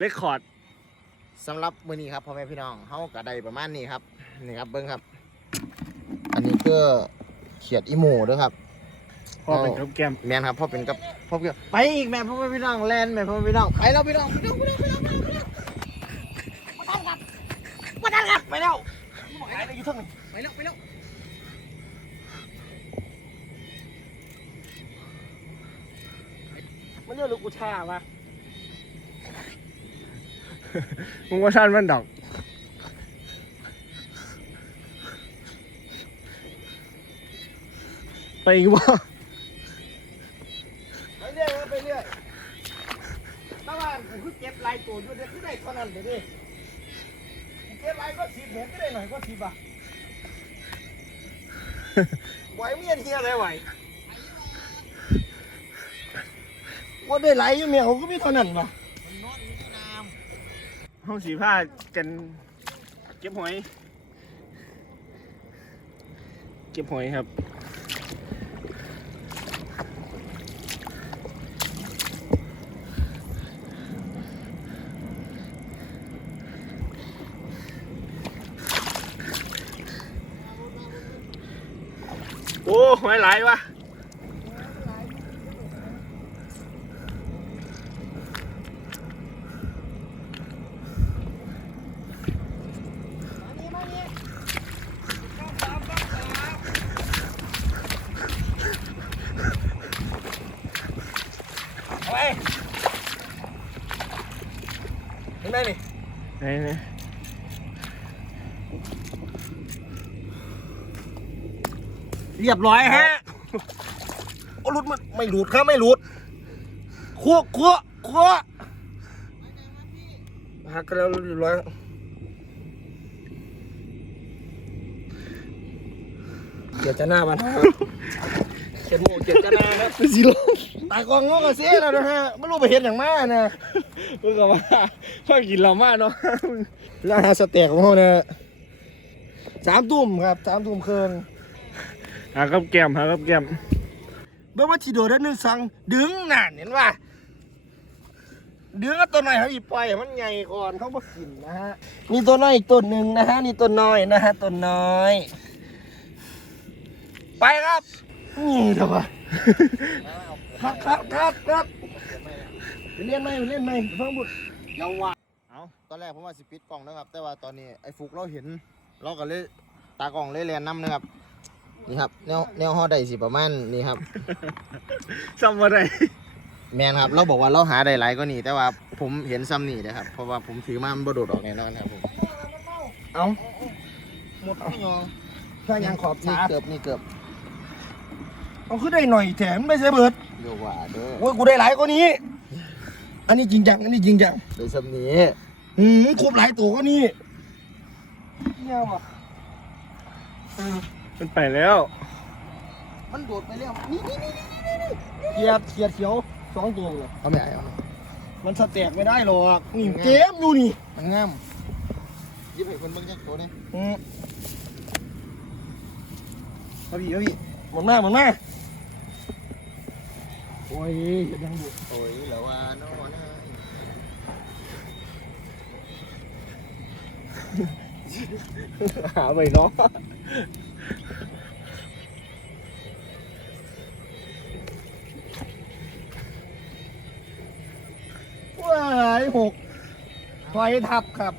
เรคคอร์ดสำหรับมื้อนี้ครับพ่อแม่พี่น้องเฮาก็ได้ประมาณนี้ครับนี่ครับเบิ่งครับ อันนี้ก็เขียดอีโมเด้วยครับพ่อเป็นกับแก้มแม่นครับพ่อเป็นกับพ่อเกี่ยวไปอีกแม่พ่อแม่พี่น้องแลนแม่พ่อแม่พี่น้องไปแล้วพี่น้องพี่น้องพี่น้องพี่น้องพี่น้องพี่น้องมาทันครับมาทันครับไปแล้วไปแล้วอยู่ทางไหนไปแล้วไปแล้วมันเรียกลูกกูชาวะ มึงว่าชันมันดอกไปอีกบ่ไปเรื่อยครับไปเรื่อยตาบ้านผมคือเก็บลายตัวอยู่เดี๋ยวคือได้เท่านั้นเดี๋ยวดิเก็บลายก็สิบเห็นก็ได้หน่อยก็สิบอะไหวเมียเฮียอะไรไหวว่าได้ไหลอยู่เมียเขาก็มีเท่านั้นปะ ห้องสีผ้ากันเก็บหอย เก็บหอยครับโอ้หอยหลายวะ เอาไปเห็น ไหมนี่ไหนไหนเรียบร้อยฮะโอ้หลุดมันไม่หลุดครับไม่หลุดคั่วคั่วคั่วหักกันแล้วเรียบร้อยเกียรติหน้ามัน เขียนหมูเกียรติหน้านะสิลงตากองงอกก็เสียแล้วนะฮะไม่รู้ไปเห็นอย่างมากนะมึงก็ว่าพ่อกินเรามากเนาะแล้วหาสเต็กของเขาเนี่ยสามทุ่มครับสามทุ่มครึ่งหากับแก้มหากับแก้มเมื่อว่าทีโดดนึงสั่งดึงน่ะเห็นป่ะดึงก็ตัวหน่อยเขาอีปล่อยให้มันใหญ่ก่อนเขามากินนะฮะนี่ตัวน้อยอีกตัวหนึ่งนะฮะนี่ตัวน้อยนะฮะตัวน้อย ไปครับ นี่เถอะวะครับครับครับครับไปเล่นไหมไปเล่นไหมฟังบุตรยังวะเอาตอนแรกผมว่าสิปิดกล้องนะครับ แต่ว่าตอนนี้ไอ้ฟุกเราเห็น เราก็เลยตากล้องเลยเรียนน้ำนะครับ นี่ครับแนวแนวห่อได้สิประมาณนี่ครับซ้ำอะไรแมนครับ เราบอกว่าเราหาได้หลายก็นี่ แต่ว่าผมเห็นซ้ำนี่นะครับ เพราะว่าผมถือมามันบโดดออกแน่นอนครับผมเอาหมดไม่ยอถ้ายังขอบนี่เกือบนี่เกือบ เอาขึ้นได้หน่อยแถมไม่ใช่เบิดเดี๋ยวว่าเด้อโอ้ยกูได้หลายกว่านี้ อันนี้จริงจังอันนี้จริงจังได้ซ้ำนี้อืมครบหลายตัวกว่านี้เนี่ยว่ะมันไปแล้ว มันโดดไปแล้วนี่นี่นี่เขียดเขียดเขียวสองตัวเลยเอาไม่เอามันสแต็กไม่ได้หรอกนี่เกมอยู่นี่มันงามยิบให้คนเบิ่งจักตัวนี่อืมเอาพี่เอาพี่หมดหน้าหมดหน้า โอ้ยยังอยู่โอ้ยแล้วว่าโน่นนะหาไปเนาะว้ายหกไฟทับครับ